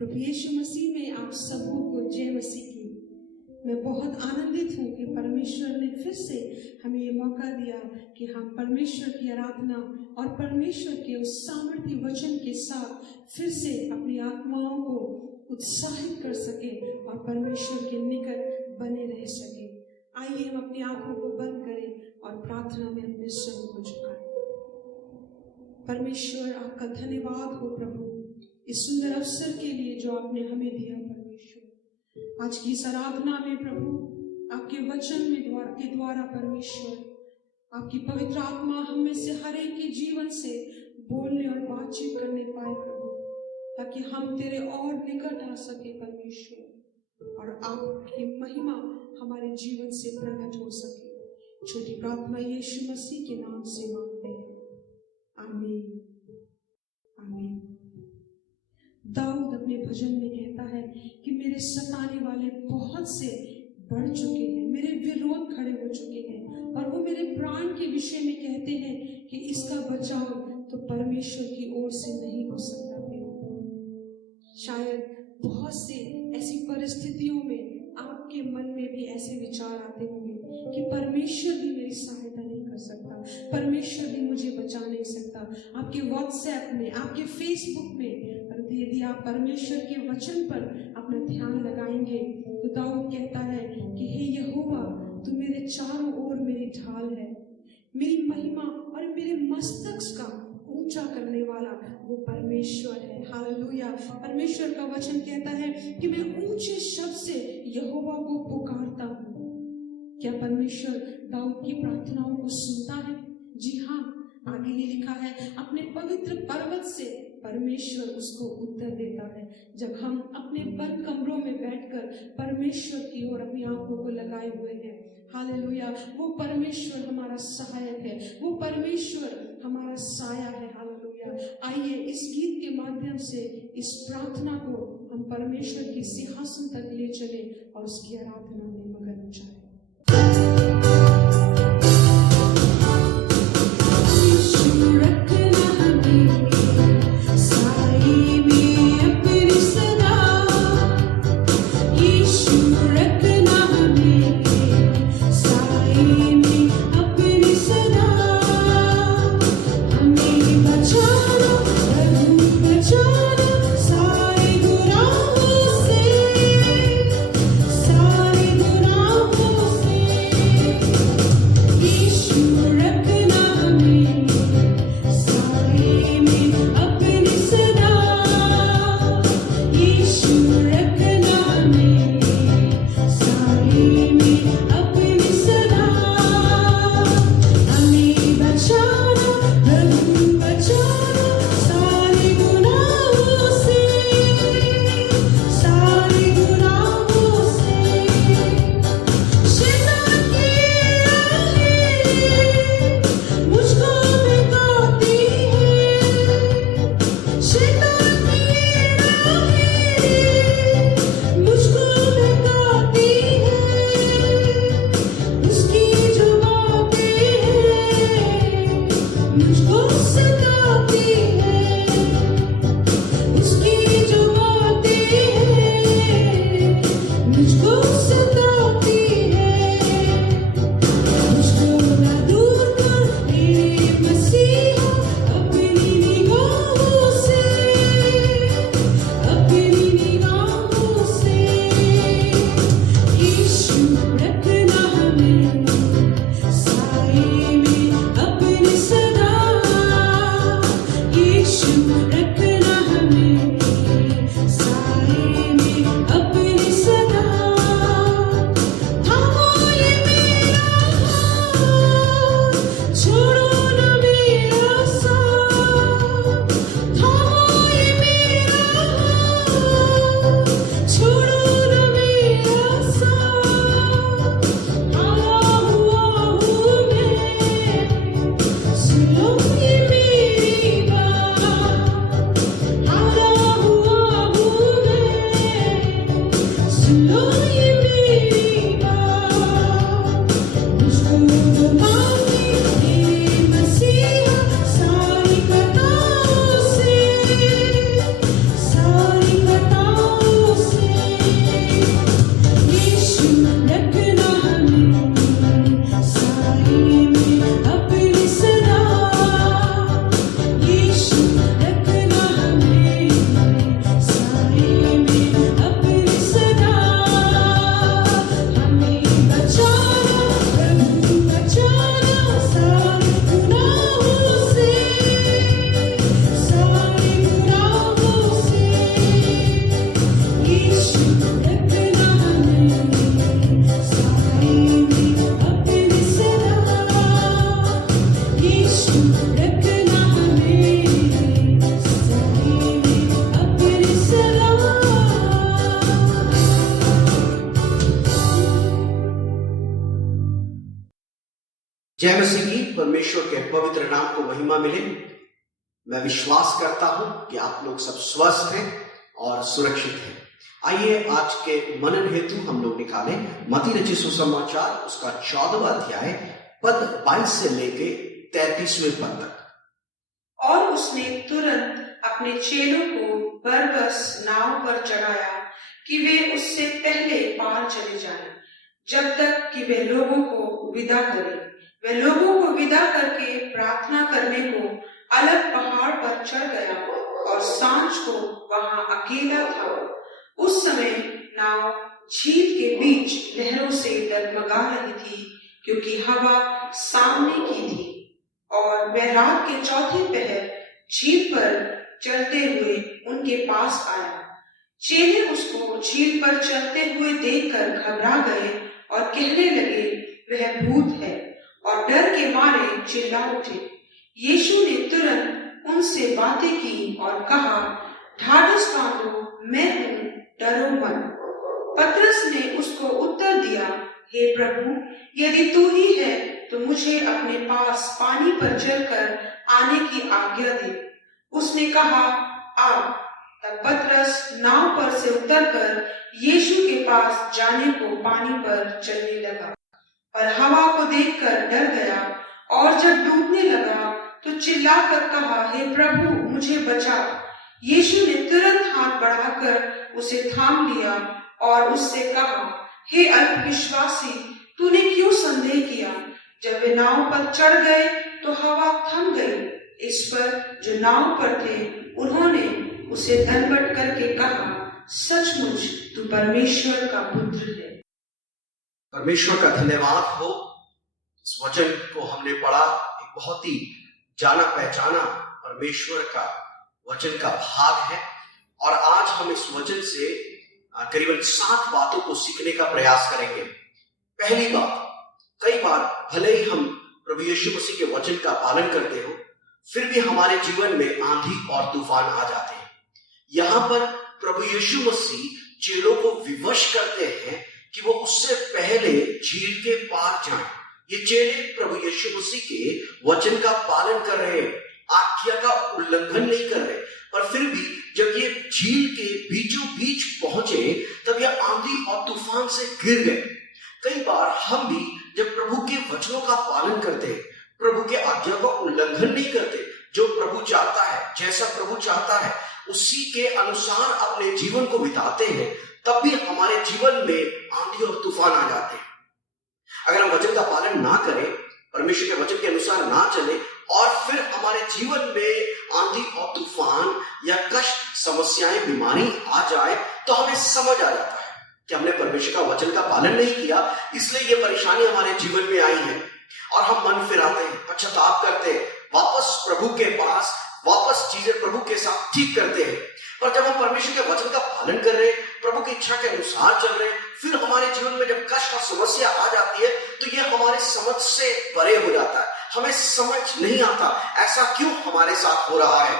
प्रभु यीशु मसीह में आप सबों को जय मसीह की। मैं बहुत आनंदित हूँ कि परमेश्वर ने फिर से हमें ये मौका दिया कि हम परमेश्वर की आराधना और परमेश्वर के उस सामर्थी वचन के साथ फिर से अपनी आत्माओं को उत्साहित कर सके और परमेश्वर के निकट बने रह सके। आइए हम अपनी आंखों को बंद करें और प्रार्थना में अपने स्वयं को झुकाएं। परमेश्वर आपका धन्यवाद हो प्रभु इस सुंदर अवसर के लिए जो आपने हमें दिया। परमेश्वर आज की इस आराधना में प्रभु आपके वचन में के द्वारा परमेश्वर आपकी पवित्र आत्मा हम में से हर एक के जीवन से बोलने और बातचीत करने पाए प्रभु, ताकि हम तेरे और निकट आ सके परमेश्वर और आपकी महिमा हमारे जीवन से प्रकट हो सके। छोटी प्रार्थना यीशु मसीह के नाम से मांगते हैं, आमीन आमीन। दाऊद अपने भजन में कहता है कि मेरे सताने वाले बहुत से बढ़ चुके हैं, मेरे विरोध खड़े हो चुके हैं, और वो मेरे प्राण के विषय में कहते हैं कि इसका बचाव तो परमेश्वर की ओर से नहीं हो सकता। शायद बहुत से ऐसी परिस्थितियों में आपके मन में भी ऐसे विचार आते होंगे कि परमेश्वर भी मेरी सहायता नहीं कर सकता, परमेश्वर भी मुझे बचा नहीं सकता। आपके व्हाट्सएप में, आपके फेसबुक में, यदि आप परमेश्वर के वचन पर अपना ध्यान लगाएंगे तो दाऊद कहता है कि हे यहोवा, तू मेरे चारों ओर मेरी ढाल है, मेरी महिमा और मेरे मस्तक का ऊंचा करने वाला वो परमेश्वर है। हालेलुया। परमेश्वर का वचन कहता है कि मैं ऊंचे शब्द से यहोवा को पुकारता हूँ। क्या परमेश्वर दाऊद की प्रार्थनाओं को सुनता है? जी हाँ, आगे ही लिखा है अपने पवित्र पर्वत से परमेश्वर उसको उत्तर देता है। जब हम अपने बंद कमरों में बैठकर परमेश्वर की ओर अपनी आंखों को लगाए हुए हैं, हालेलुया, वो परमेश्वर हमारा सहायक है, वो परमेश्वर हमारा साया है। हालेलुया। आइए इस गीत के माध्यम से इस प्रार्थना को हम परमेश्वर के सिंहासन तक ले चले और उसकी आराधना में मगन हो जाए। सारे गुनाहों से जय मसीह की। परमेश्वर के पवित्र नाम को महिमा मिले। मैं विश्वास करता हूं कि आप लोग सब स्वस्थ हैं और सुरक्षित हैं। आइए आज के मनन हेतु हम लोग निकालें मत्ती रचित सुसमाचार उसका 14वां अध्याय पद 22 से लेके 33वें पद तक। और उसने तुरंत अपने चेलों को बरबस नाव पर चढ़ाया कि वे उससे पहले पार चले जाएं, जब तक कि वे लोगों को विदा करे। वे लोगों को विदा करके प्रार्थना करने को अलग पहाड़ पर चढ़ गया और सांझ को वहां अकेला था। उस समय नाव झील के बीच लहरों से डगमगा रही थी, क्योंकि हवा सामने की थी। और वह रात के चौथे पहर झील पर चलते हुए उनके पास आया। चेले उसको झील पर चलते हुए देखकर घबरा गए और कहने लगे, वह भूत है, और डर के मारे चिल्ला उठे। यीशु ने तुरंत उनसे बातें की और कहा, ढाढ़स बांधो, मैं हूँ, डरो मत। पतरस ने उसको उत्तर दिया, हे प्रभु, यदि तू ही है तो मुझे अपने पास पानी पर चलकर आने की आज्ञा दे। उसने कहा, आ। तब पतरस नाव पर से उतरकर यीशु के पास जाने को पानी पर चलने लगा, पर हवा को देखकर डर गया, और जब डूबने लगा तो चिल्लाकर कहा, हे प्रभु, मुझे बचा। यीशु ने तुरंत हाथ बढ़ाकर उसे थाम लिया और उससे कहा, हे अल्पविश्वासी, तूने क्यों संदेह किया? जब वे नाव पर चढ़ गए तो हवा थम गई। इस पर जो नाव पर थे उन्होंने उसे दंडवत करके कहा, सचमुच तू परमेश्वर का पुत्र है। परमेश्वर का धन्यवाद हो। इस वचन को हमने पढ़ा, एक बहुत ही जाना पहचाना परमेश्वर का वचन का भाग है, और आज हम इस वचन से करीबन 7 बातों को सीखने का प्रयास करेंगे। पहली बात, कई बार भले ही हम प्रभु यीशु मसीह के वचन का पालन करते हो, फिर भी हमारे जीवन में आंधी और तूफान आ जाते हैं। यहां पर प्रभु यीशु मसीह चेलों को विवश करते हैं कि वो उससे पहले झील के पार जाएं। ये चेले प्रभु यीशु मसीह के वचन का पालन कर रहे हैं, आज्ञा का उल्लंघन नहीं कर रहे, पर फिर भी जब ये झील के बीचों बीच पहुंचे तब ये आंधी और तूफान से घिर गए। कई बार हम भी जब प्रभु के वचनों का पालन करते हैं, प्रभु के आज्ञा का उल्लंघन नहीं करते, जो प्रभु चाहता है, जैसा प्रभु चाहता है उसी के अनुसार अपने जीवन को बिताते हैं, तब भी हमारे जीवन में आंधी और तूफान आ जाते हैं। अगर हम वचन का पालन ना करें, परमेश्वर के वचन के अनुसार ना चले, और फिर हमारे जीवन में आंधी और तूफान या कष्ट, समस्याएं, बीमारी आ जाए, तो हमें समझ आ जाता है कि हमने परमेश्वर का वचन का पालन नहीं किया, इसलिए ये परेशानी हमारे जीवन में आई है। और हम मन फिराते हैं, पश्चाताप करते हैं, वापस प्रभु के पास, वापस चीजें प्रभु के साथ ठीक करते हैं। पर जब हम परमेश्वर के वचन का पालन कर रहे, प्रभु की इच्छा के अनुसार चल रहे, फिर हमारे जीवन में जब कष्ट और समस्या आ जाती है तो ये हमारे समझ से परे हो जाता है। हमें समझ नहीं आता ऐसा क्यों हमारे साथ हो रहा है।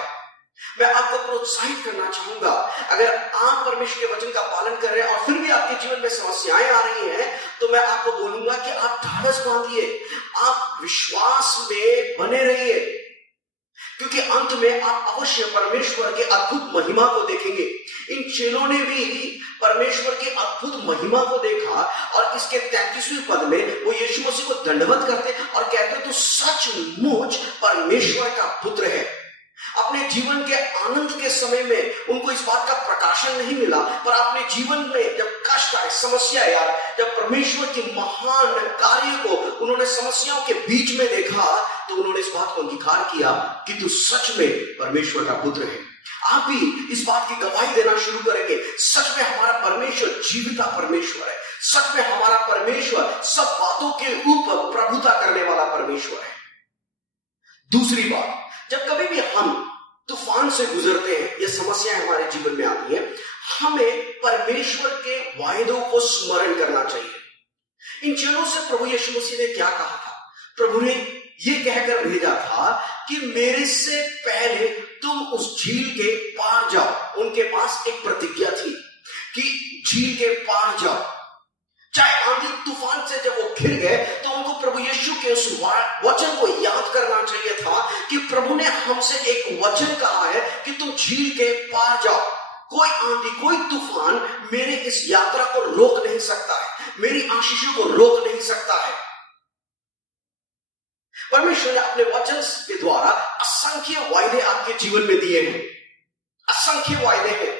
मैं आपको प्रोत्साहित करना चाहूंगा, अगर आप परमेश्वर के वचन का पालन कर रहे हैं और फिर भी आपके जीवन में समस्याएं आ रही हैं, तो मैं आपको बोलूंगा कि आप ढाढ़स बांधिए, आप विश्वास में बने रहिए, क्योंकि अंत में आप अवश्य परमेश्वर के अद्भुत महिमा को देखेंगे। इन चेलों ने भी परमेश्वर की अद्भुत महिमा को देखा, और इसके 33वें पद में वो यीशु मसीह को दंडवत करते और कहते, तो सचमुच परमेश्वर का पुत्र है। अपने जीवन के आनंद के समय में उनको इस बात का प्रकाशन नहीं मिला, पर अपने जीवन में जब कष्ट आए, समस्या आए, जब परमेश्वर के महान कार्य को उन्होंने समस्याओं के बीच में देखा, तो उन्होंने इस बात को अंगीकार किया कि तू सच में परमेश्वर का पुत्र है। आप भी इस बात की गवाही देना शुरू करेंगे, सच में हमारा परमेश्वर जीविता परमेश्वर है, सच में हमारा परमेश्वर सब बातों के ऊपर प्रभुता करने वाला परमेश्वर है। दूसरी बात, जब कभी भी हम तूफान से गुजरते हैं, ये समस्याएं हमारे जीवन में आती है, हमें परमेश्वर के वायदों को स्मरण करना चाहिए। इन चेलों से प्रभु यीशु मसीह ने क्या कहा था? प्रभु ने ये कहकर भेजा था कि मेरे से पहले तुम उस झील के पार जाओ। उनके पास एक प्रतिज्ञा थी कि झील के पार जाओ। चाहे आंधी तूफान से जब वो घिर गए तो उनको हमको प्रभु यीशु के उस वचन को याद करना चाहिए था कि प्रभु ने हमसे एक वचन कहा है कि तुम झील के पार जाओ। कोई आंधी, कोई तूफान मेरे इस यात्रा को रोक नहीं सकता है, मेरी आशीषों को रोक नहीं सकता है। परमेश्वर ने अपने वचन के द्वारा असंख्य वायदे आपके जीवन में दिए हैं, असंख्य वायदे हैं,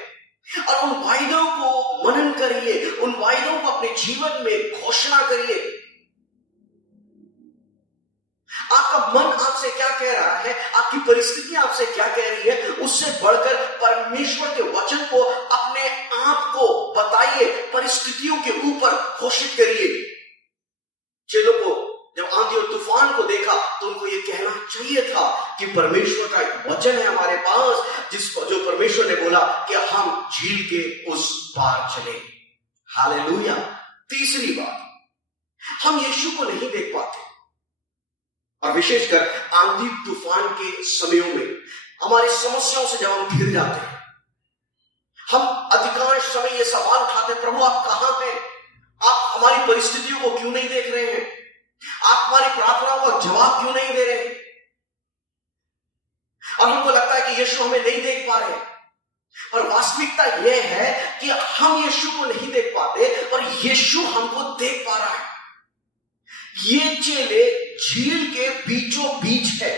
और उन वायदों को मनन करिए, उन वायदों को अपने जीवन में घोषणा करिए। आपका मन आपसे क्या कह रहा है, आपकी परिस्थिति आपसे क्या कह रही है, उससे बढ़कर परमेश्वर के वचन को अपने आप को बताइए, परिस्थितियों के ऊपर घोषित करिए। चेलों को जब आंधी और तूफान को देखा तो उनको यह कहना चाहिए था कि परमेश्वर का एक वचन है हमारे पास, जिसको जो परमेश्वर ने बोला कि हम झील के उस पार चले। हालेलुया। तीसरी बात, हम यीशु को नहीं देख पाते, और विशेषकर आंधी तूफान के समयों में हमारी समस्याओं से जब हम घिर जाते हैं, हम अधिकांश समय ये सवाल उठाते हैं, प्रभु आप कहां हैं? आप हमारी परिस्थितियों को क्यों नहीं देख रहे हैं? आप हमारी प्रार्थनाओं का जवाब क्यों नहीं दे रहे? और हमको लगता है कि यीशु हमें नहीं देख पा रहे, पर वास्तविकता यह है कि हम यीशु को नहीं देख पाते, पर यीशु हमको देख पा रहा है। ये चेले झील के बीचों बीच है।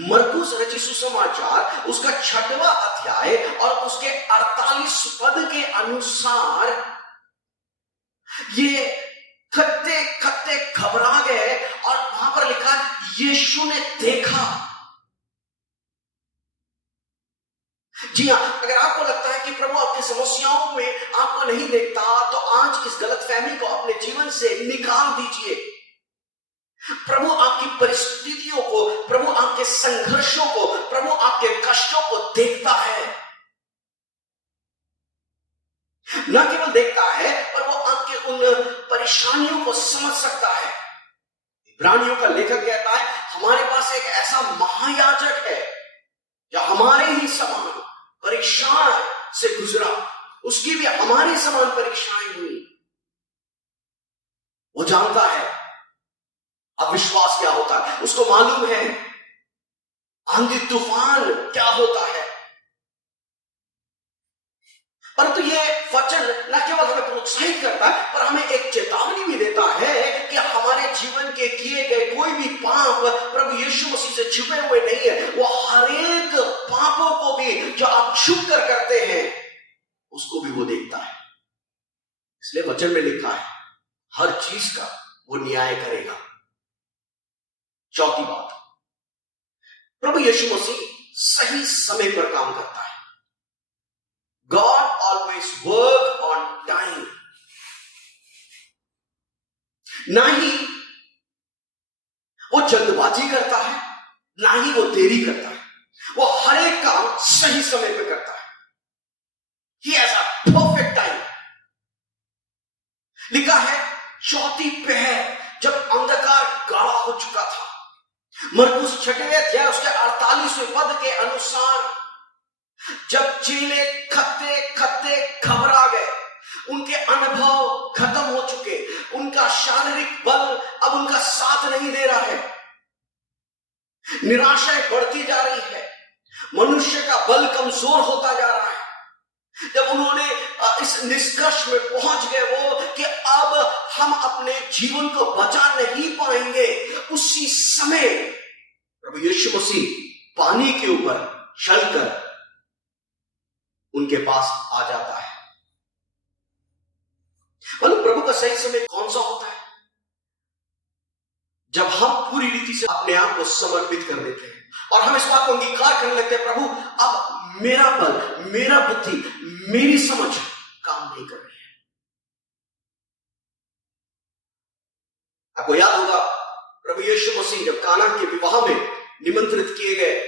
मरकुस रचित सुसमाचार उसका 6वां अध्याय और उसके 48 पद के अनुसार ये खत्ते खत्ते घबरा गए, और वहां पर लिखा यीशु ने देखा। जी हां, अगर आपको लगता है कि प्रभु आपकी समस्याओं में आपको नहीं देखता, तो आज इस गलतफहमी को अपने जीवन से निकाल दीजिए। प्रभु आपकी परिस्थितियों को, प्रभु आपके संघर्षों को, प्रभु आपके कष्टों को देखता है। न केवल देखता है, पर वो आपके उन परेशानियों को समझ सकता है। इब्रानियों का लेखक कहता है हमारे पास एक ऐसा महायाजक है जो हमारे ही समान परीक्षाएं से गुजरा, उसकी भी हमारी समान परीक्षाएं हुई। वो जानता है अविश्वास क्या होता है, उसको मालूम है आंधी तूफान क्या होता है। परंतु ये वचन न केवल हमें प्रोत्साहित करता है, पर हमें एक चेतावनी भी देता है कि हमारे जीवन के किए गए कोई भी पाप प्रभु यीशु मसीह से छुपे हुए नहीं है। वो हर एक पापों को भी जो आप छुप कर करते हैं, उसको भी वो देखता है। इसलिए वचन में लिखा है हर चीज का वो न्याय करेगा। चौथी बात, प्रभु यीशु मसीह सही समय पर काम करता है। God always work on time. ना ही वो जल्दबाजी करता है, ना ही वो देरी करता है। वो हर एक काम सही समय पे करता है। He has a perfect time. लिखा है चौथी पहर, जब अंधकार गाढ़ा हो चुका था, मरकुस 6वें अध्याय उसके 48वें पद के अनुसार, जब चेले खत्ते खत्ते घबरा गए, उनके अनुभव खत्म हो चुके, उनका शारीरिक बल अब उनका साथ नहीं दे रहा है, निराशाएं बढ़ती जा रही है, मनुष्य का बल कमजोर होता जा रहा है। जब उन्होंने इस निष्कर्ष में पहुंच गए वो कि अब हम अपने जीवन को बचा नहीं पाएंगे, उसी समय प्रभु यीशु मसीह पानी के ऊपर चलकर उनके पास आ जाता है। मतलब प्रभु का सही समय कौन सा होता है? जब हम पूरी रीति से अपने आप को समर्पित कर देते हैं और हम इस बात को अंगीकार करने लगते हैं, प्रभु अब मेरा बल, मेरा बुद्धि, मेरी समझ काम नहीं कर रही है। आपको याद होगा प्रभु यीशु मसीह जब काना के विवाह में निमंत्रित किए गए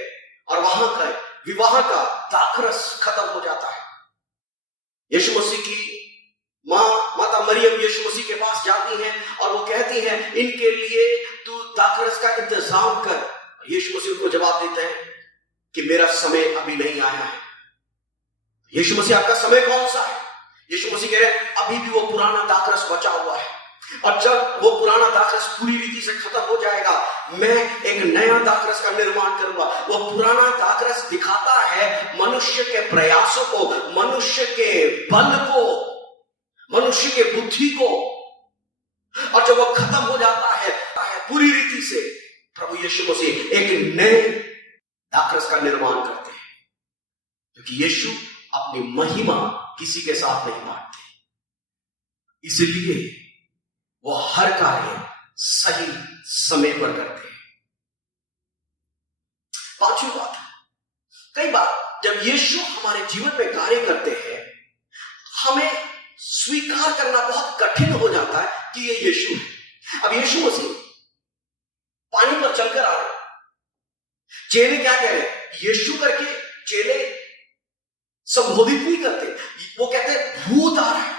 और वहां का विवाह का दाखरस खत्म हो जाता है। यीशु मसीह की माता मरियम यीशु मसीह के पास जाती हैं और वो कहती हैं इनके लिए तू दाखरस का इंतजाम कर। यीशु मसीह उनको जवाब देते हैं कि मेरा समय अभी नहीं आया है। यीशु मसीह आपका समय कौन सा है? यीशु मसीह कह रहे हैं अभी भी वो पुराना दाखरस बचा हुआ है, और जब वो पुराना दाखरस पूरी रीति से खत्म हो जाएगा, मैं एक नया दाखरस का निर्माण करूंगा। वो पुराना दाखरस दिखाता है मनुष्य के प्रयासों को, मनुष्य के बल को, मनुष्य के बुद्धि को। और जब वो खत्म हो जाता है पूरी रीति से, प्रभु यीशु मसीह एक नए दाखरस का निर्माण करते हैं, क्योंकि यीशु अपनी महिमा किसी के साथ नहीं बांटते, इसलिए वो हर कार्य सही समय पर करते हैं। पांचवी बात, कई बार जब यीशु हमारे जीवन में कार्य करते हैं, हमें स्वीकार करना बहुत कठिन हो जाता है कि ये यीशु है। अब यीशु मसीह पानी पर चलकर आ रहे, चेले क्या कह रहे? यीशु करके चेले संबोधित नहीं करते, वो कहते भूत आ रहा है।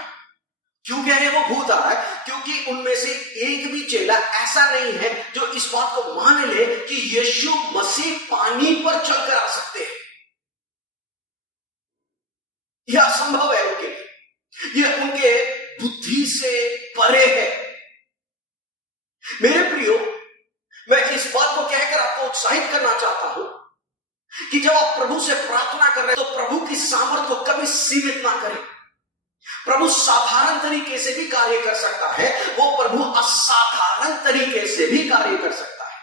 क्यों कह रहे वो भूत आ रहा है? क्योंकि उनमें से एक भी चेला ऐसा नहीं है जो इस बात को मान ले कि यीशु मसीह पानी पर चलकर आ सकते हैं। यह असंभव है उनके लिए, यह उनके बुद्धि से परे है। मेरे प्रियो, मैं इस बात को कहकर आपको उत्साहित करना चाहता हूं कि जब आप प्रभु से प्रार्थना कर रहे हैं तो प्रभु की सामर्थ्य को कभी सीमित ना करें। प्रभु साधारण तरीके से भी कार्य कर सकता है, वो प्रभु असाधारण तरीके से भी कार्य कर सकता है।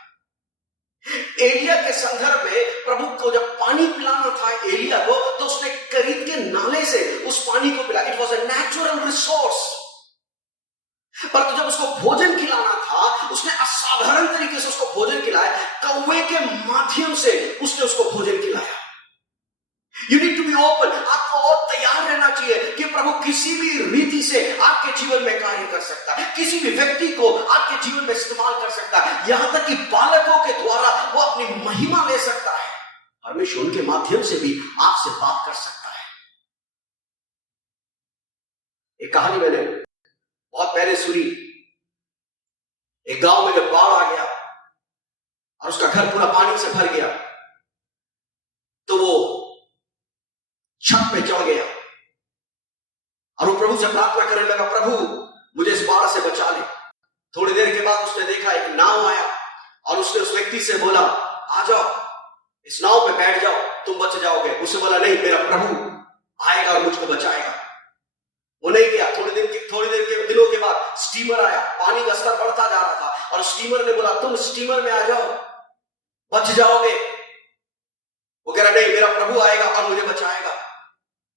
एलिया के संदर्भ में प्रभु को जब पानी पिलाना था एलिया को, तो उसने करीब के नाले से उस पानी को पिलाया। It was a natural resource. परंतु जब उसको भोजन खिलाना था, उसने असाधारण तरीके से उसको भोजन खिलाया। कौवे के माध्यम से उसने उसको भोजन खिलाया। You need to be open. आपको और तैयार रहना चाहिए कि प्रभु किसी भी रीति से आपके जीवन में कार्य कर सकता है, किसी भी व्यक्ति को आपके जीवन में इस्तेमाल कर सकता है, यहां तक कि बालकों के द्वारा वो अपनी महिमा ले सकता है। परमेश्वर उनके माध्यम से भी आपसे बात कर सकता है। एक कहानी मैंने बहुत पहले सुनी। एक गांव में जब बाढ़ आ गया और उसका घर पूरा पानी से भर गया, तो वो छत पे चढ़ गया और वो प्रभु से प्रार्थना करने लगा, प्रभु मुझे इस बाढ़ से बचा ले। थोड़ी देर के बाद उसने देखा एक नाव आया और उसने उस व्यक्ति से बोला, आ जाओ, इस नाव पे बैठ जाओ, तुम बच जाओगे। उसने बोला, नहीं, मेरा प्रभु आएगा और मुझको बचाएगा। वो नहीं गया। थोड़ी देर के दिनों के बाद स्टीमर आया, पानी का स्तर बढ़ता जा रहा था और स्टीमर ने बोला, तुम स्टीमर में आ जाओ, बच जाओगे। वो कह रहा, नहीं, मेरा प्रभु आएगा और मुझे बचाएगा।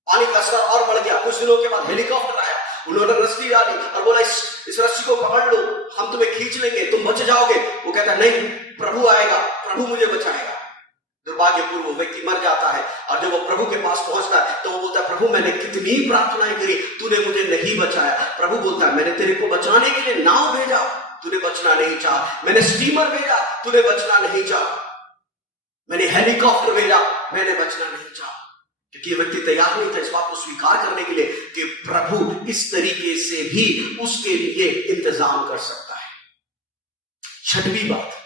पानी का स्तर और बढ़ गया। कुछ दिनों के बाद हेलीकॉप्टर आया, उन्होंने रस्सी डाली और बोला, इस रस्सी को पकड़ लो, हम तुम्हें खींच लेंगे, तुम बच जाओगे। वो कहता, नहीं, प्रभु आएगा, प्रभु मुझे बचाएगा। दुर्भाग्यपूर्ण वो व्यक्ति मर जाता है और जब वो प्रभु के पास पहुंचता है तो वो बोलता है, प्रभु मैंने कितनी प्रार्थनाएं करी, तूने मुझे नहीं बचाया। प्रभु बोलता है, मैंने तेरे को बचाने के लिए नाव भेजा, तूने बचना नहीं चाहा। मैंने स्टीमर भेजा, तूने बचना नहीं चाहा। मैंने हेलीकॉप्टर भेजा, मैंने बचना नहीं चाहा। क्योंकि ये व्यक्ति तैयार नहीं था इस बात को स्वीकार करने के लिए कि प्रभु इस तरीके से भी उसके लिए इंतजाम कर सकता है। छठवीं बात,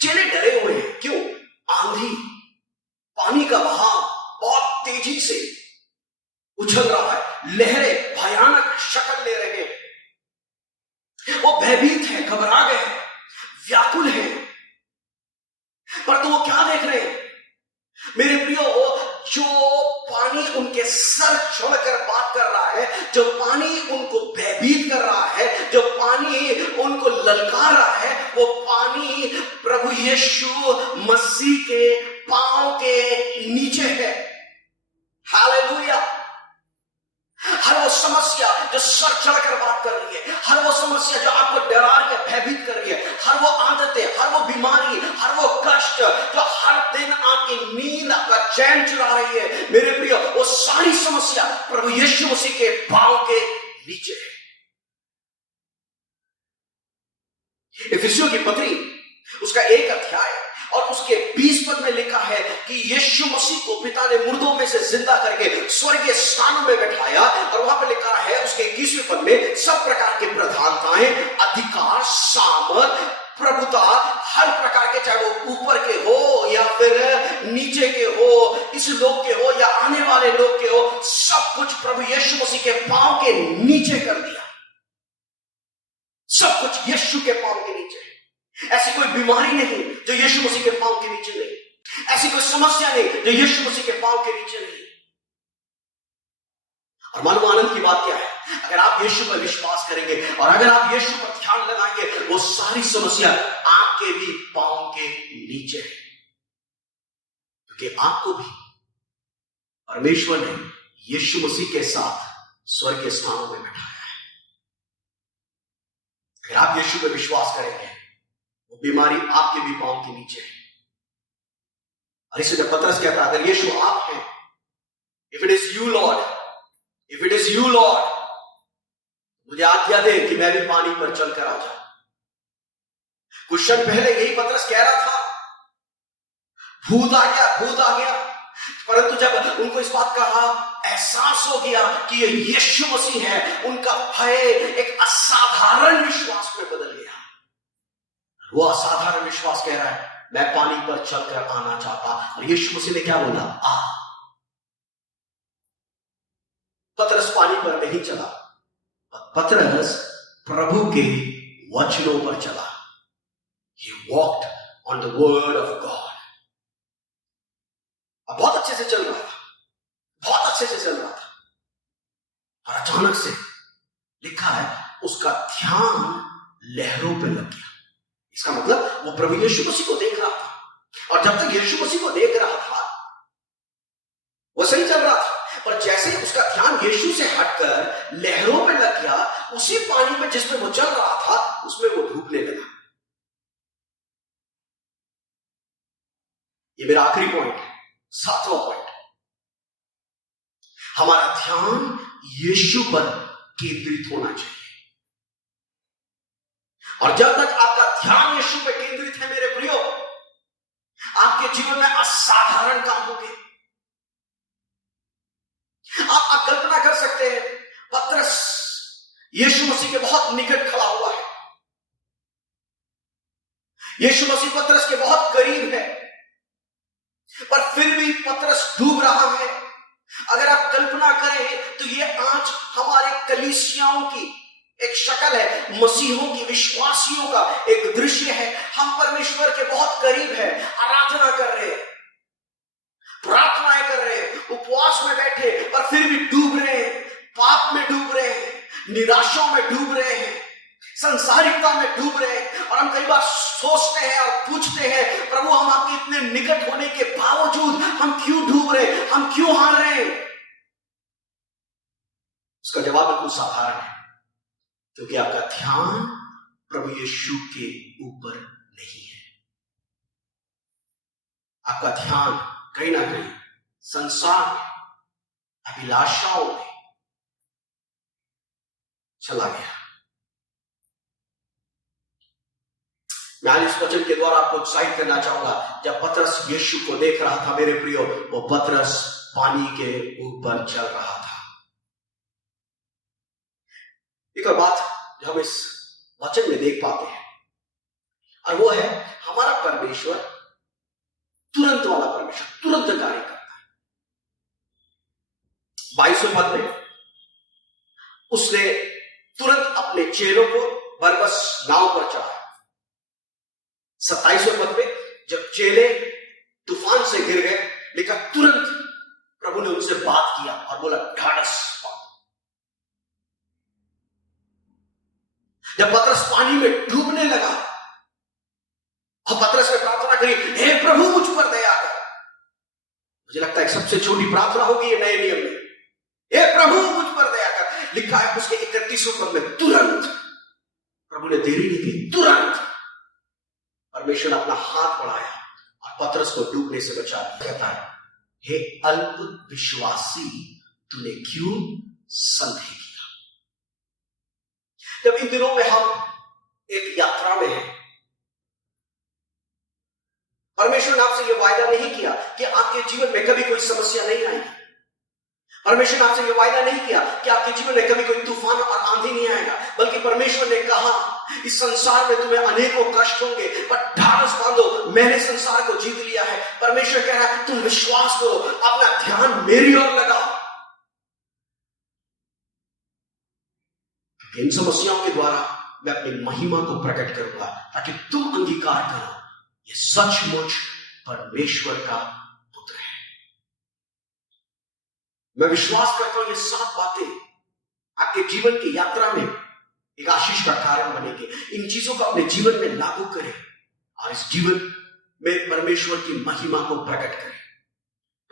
चेले डरे हुए हैं। क्यों? आंधी, पानी का बहाव बहुत तेजी से उछल रहा है, लहरें भयानक शक्ल ले रहे हैं। वो भयभीत है, घबरा गए हैं, व्याकुल है। पर तो वो क्या देख रहे हैं मेरे प्रियो? जो पानी उनके सर छोड़कर बात कर रहा है, जो पानी उनको भयभीत कर रहा है, जो पानी उनको ललकार रहा है, वो पानी प्रभु यीशु मसीह के पांव के नीचे है। हालेलुया। हर वो समस्या जो सर चढ़कर बात कर रही है, हर वो समस्या जो आपको डरा रही है, भयभीत कर रही है, हर वो आदतें, हर वो बीमारी, हर वो कष्ट जो हर दिन आपकी नींद, आपका चैन चुरा रही है, मेरे प्रियो, वो सारी समस्या प्रभु यीशु मसीह के पांव के नीचे है। इफिसियों की पत्री उसका 1 अध्याय और उसके 20 पद में लिखा है कि यीशु मसीह को पिता ने मुर्दों में से जिंदा करके स्वर्गीय स्थानों में बैठाया। और वहां पर लिखा है उसके 21वें पद में, सब प्रकार की प्रधानताएं, अधिकार, सामर्थ, प्रभुता, हर प्रकार के, चाहे वो ऊपर के हो या फिर नीचे के हो, इस लोक के हो या आने वाले लोक के हो, सब कुछ प्रभु यीशु मसीह के पांव के नीचे कर दिया। सब कुछ यीशु के पांव के नीचे है। ऐसी कोई बीमारी नहीं जो यीशु मसीह के पांव के नीचे नहीं। ऐसी कोई समस्या नहीं जो यीशु मसीह के पांव के नीचे नहीं। और मालूम आनंद की बात क्या है? अगर आप यीशु पर विश्वास करेंगे और अगर आप यीशु पर ध्यान लगाएंगे, वो सारी समस्या आपके भी पांव के नीचे है, क्योंकि आपको भी परमेश्वर ने यीशु मसीह के साथ स्वर्ग के स्थानों में बैठाया है। अगर आप यीशु पर विश्वास करेंगे, वो बीमारी आपके भी पांव के नीचे है। और इसे जब पतरस कहता है, अगर यीशु आप हैं, if it is you Lord, if it is you Lord, मुझे आज्ञा दे कि मैं भी पानी पर चलकर आ जाऊं। कुछ क्षण पहले यही पतरस कह रहा था, भूत आ गया, भूत आ गया। परंतु जब उनको इस बात का एहसास हो गया कि ये यीशु मसीह है, उनका भय एक असाधारण विश्वास में बदल गया। वो असाधारण विश्वास कह रहा है, मैं पानी पर चलकर आना चाहता। और यीशु मसीह ने क्या बोला? आ। पतरस पानी पर नहीं चला, पतरस प्रभु के वचनों पर चला। He walked on the word of God. अब बहुत अच्छे से चल रहा था, बहुत अच्छे से चल रहा था, और अचानक से लिखा है उसका ध्यान लहरों पे लग गया। इसका मतलब वो प्रभु यीशु मसीह को देख रहा था, और जब तक यीशु मसीह को देख रहा था वो सही चल रहा था। पर जैसे उसका ध्यान यीशु से हटकर लहरों पे लग गया, उसी पानी में जिसमें वो चल रहा था उसमें वो डूबने लगा। ये मेरा आखिरी पॉइंट है, 7वां पॉइंट। हमारा ध्यान यीशु पर केंद्रित होना चाहिए। और जब तक आपका ध्यान यीशु पर केंद्रित है मेरे प्रियो, आपके जीवन में असाधारण काम होंगे। आप कल्पना कर सकते हैं, पतरस यीशु मसीह के बहुत निकट खड़ा हुआ है, यीशु मसीह पतरस के बहुत करीब है, पर फिर भी पतरस डूब रहा है। अगर आप कल्पना करें तो ये आज हमारे कलीसियाओं की एक शक्ल है, मसीहों की, विश्वासियों का एक दृश्य है। हम परमेश्वर के बहुत करीब हैं, आराधना कर रहे हैं, प्रार्थनाएं कर रहे हैं, उपवास में बैठे, पर फिर भी डूब रहे हैं, पाप में डूब रहे हैं, निराशाओं में डूब रहे हैं, संसारिकता में डूब रहे हैं। और हम कई बार सोचते हैं और पूछते हैं, प्रभु हम आपके इतने निकट होने के बावजूद हम क्यों डूब रहे हैं, हम क्यों हार रहे हैं? उसका जवाब बिल्कुल साधारण है, क्योंकि आपका ध्यान प्रभु यीशु के ऊपर नहीं है। आपका ध्यान कहीं ना कहीं संसार में, अभिलाषाओं में चला गया। मैं आज इस वचन के द्वारा आपको उत्साहित करना चाहूंगा। जब पतरस यीशु को देख रहा था मेरे प्रियो, वो पतरस पानी के ऊपर चल रहा था। एक और बात जो हम इस वचन में देख पाते हैं, और वो है हमारा परमेश्वर तुरंत वाला परमेश्वर, तुरंत कार्य करता है। 22वें पद में उसने तुरंत अपने चेलों को बरबस नाव पर चढ़ाया। 27वें पद में जब चेले तूफान से गिर गए, लेकिन तुरंत प्रभु ने उनसे बात किया और बोला ढाढ़स बांधो। जब पतरस पानी में डूबने लगा और पतरस ने प्रार्थना करी, हे प्रभु मुझ पर दया कर। मुझे लगता है सबसे छोटी प्रार्थना होगी ये नए नियम में, हे प्रभु मुझ पर दया कर। लिखा है उसके 31वें पद में, तुरंत प्रभु ने देरी नहीं की, तुरंत परमेश्वर ने अपना हाथ बढ़ाया और पतरस को डूबने से बचा दिया। कहता है, हे अल्प विश्वासी, तूने क्यों संदेह किया? जब इन दिनों में हम एक यात्रा में हैं, परमेश्वर ने आपसे यह वायदा नहीं किया कि आपके जीवन में कभी कोई समस्या नहीं आएगी। परमेश्वर ने आपसे यह वायदा नहीं किया कि आपके जीवन में कभी कोई तूफान और आंधी नहीं आएगा, बल्कि परमेश्वर ने कहा इस संसार में तुम्हें अनेकों कष्ट होंगे, पर ढाढ़स बांधो, मैंने संसार को जीत लिया है। परमेश्वर कह रहा है तुम विश्वास करो, अपना ध्यान मेरी ओर लगाओ। इन समस्याओं के द्वारा मैं अपनी महिमा को प्रकट करूंगा, ताकि तुम अंगीकार करो ये सचमुच परमेश्वर का पुत्र है। मैं विश्वास करता हूं ये 7 बातें आपके जीवन की यात्रा में एक आशीष का कारण बनेगी। इन चीजों को अपने जीवन में लागू करें और इस जीवन में परमेश्वर की महिमा को प्रकट करें।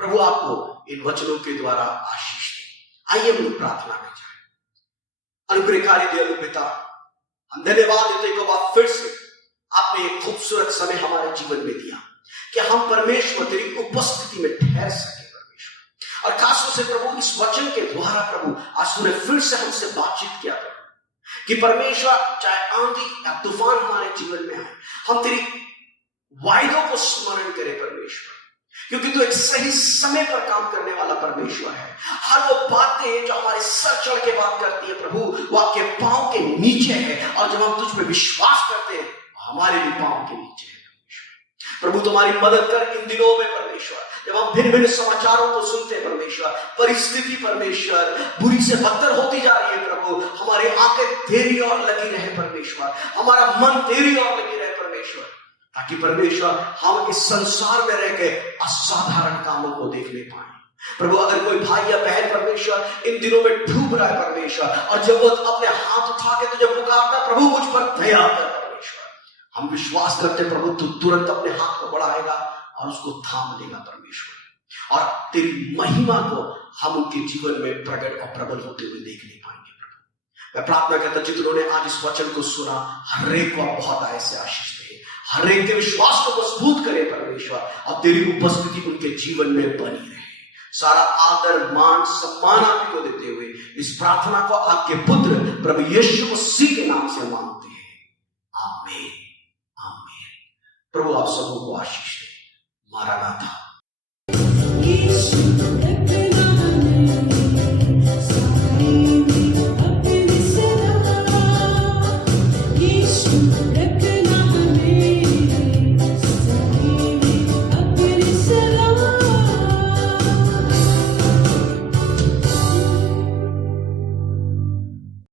प्रभु आपको इन वचनों के द्वारा आशीष दे। आइए हम लोग प्रार्थना में जाएं। अनुग्रहकारी दयालु पिता, हम धन्यवाद देते हैं कि फिर से आपने एक खूबसूरत समय हमारे जीवन में दिया कि हम परमेश्वर तेरी उपस्थिति में ठहर सके परमेश्वर। और खासतौर से प्रभु इस वचन के द्वारा प्रभु आज तूने फिर से हमसे बातचीत किया प्रभु कि परमेश्वर चाहे आंधी या तूफान हमारे जीवन में आए, हम तेरी वायदों को स्मरण करें परमेश्वर, क्योंकि तू एक सही समय पर काम करने वाला परमेश्वर है। हर वो बातें जो हमारे सर चढ़ के बात करती है प्रभु, वो आपके पांव के नीचे है, और जब हम तुझ पे विश्वास करते हैं हमारे भी पांव के नीचे है परमेश्वर। प्रभु तुम्हारी मदद कर इन दिनों में परमेश्वर, जब हम भिन्न भिन्न समाचारों को सुनते हैं परमेश्वर, परिस्थिति परमेश्वर बुरी से बदतर होती जा रही है प्रभु, हमारी आंखें तेरी ओर लगी रहे परमेश्वर, हमारा मन तेरी ओर लगी रहे परमेश्वर, ताकि परमेश्वर हम इस संसार में रह के असाधारण कामों को देखने पाए। प्रभु अगर कोई भाई या बहन परमेश्वर इन दिनों में डूब रहा है परमेश्वर, और जब वो अपने हाथ उठा के तुझे पुकारता प्रभु मुझ पर दया कर परमेश्वर, हम विश्वास करते प्रभु तू तुरंत अपने हाथ को बढ़ाएगा और उसको थाम लेगा परमेश्वर, और तेरी महिमा को हम उनके जीवन में प्रकट और प्रबल होते हुए देखने पाएंगे प्रभु। मैं प्रार्थना करता जिन्होंने आज इस वचन को सुना, हर एक को बहुत आय से आशीष दे, हर एक के विश्वास को मजबूत करे परमेश्वर, और तेरी उपस्थिति उनके जीवन में बनी रहे। सारा आदर मान सम्मान आप को देते हुए इस प्रार्थना को आपके पुत्र प्रभु यीशु मसीह के नाम से मांगते हैं, आमीन आमीन। प्रभु आप सबों को आशीष दे। मारानाथा।